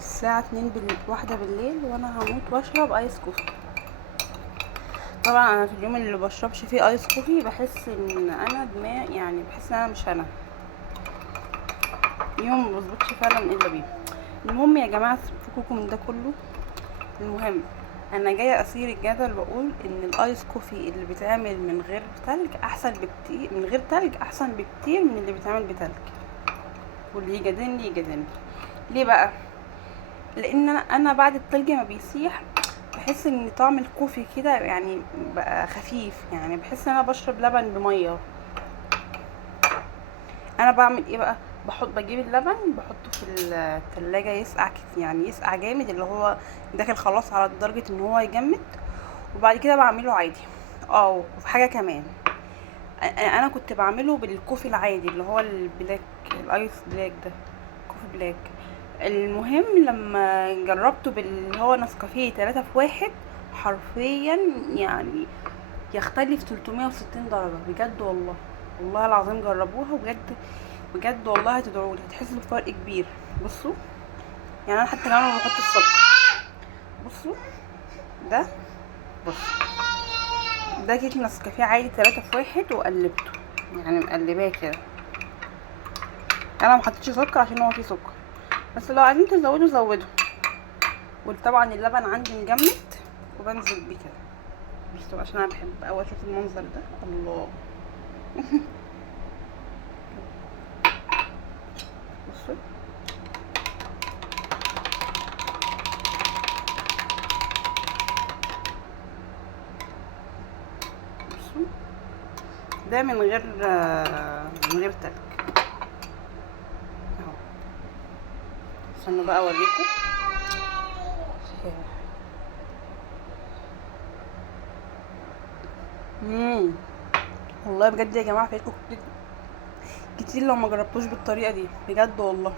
الساعة 1 بالليل وانا هموت واشرب ايس كوفي. طبعا انا في اليوم اللي بشربش فيه ايس كوفي بحس ان انا دماغ، يعني بحس ان انا مش انا، يوم مبظبطش فعلا الا بيه. المهم يا جماعة فكوكم من ده كله. المهم انا جايه اثير الجدل واقول ان الايس كوفي اللي بيتعمل من غير تلج احسن بكتير، من غير تلج احسن بكتير من اللي بيتعمل بتلج. واللي يجادلني يجادلني. ليه بقى؟ لان انا بعد التلج ما بيسيح بحس ان طعم الكوفي كده يعني بقى خفيف، يعني بحس ان انا بشرب لبن بميه. انا بعمل ايه بقى؟ بجيب اللبن بحطه في التلاجة يسقع يعني يسقع جامد، اللي هو داخل خلاص على درجة ان هو يجمد، وبعد كده بعمله عادي. وفي حاجة كمان، انا كنت بعمله بالكوفي العادي اللي هو البلاك، الايس بلاك ده، كوفي بلاك. المهم لما جربته باللي هو نسكافيه 3 في 1 حرفيا يعني يختلف 360 درجة بجد والله. والله العظيم جربوها بجد بجد والله هتدعولي، هتحسوا بفرق كبير. بصوا يعني انا حتى كمان ما بحط السكر. بصوا ده، بص ده كيك نسكافيه عادي 3 في 1 وقلبته، يعني مقلباه كده. انا ما حطيتش سكر عشان هو فيه سكر، بس لو عايزين تزودوا زودوا. وطبعا اللبن عندي مجمد وبنزل بيه كده. بصوا عشان انا بحب اوي اشوف المنظر ده. الله بصوا بصوا ده من غير تلج اهو. استنوا بقى اوريكم. والله بجد يا جماعه فايتكم كتير لو ما جربتوش بالطريقه دي بجد والله.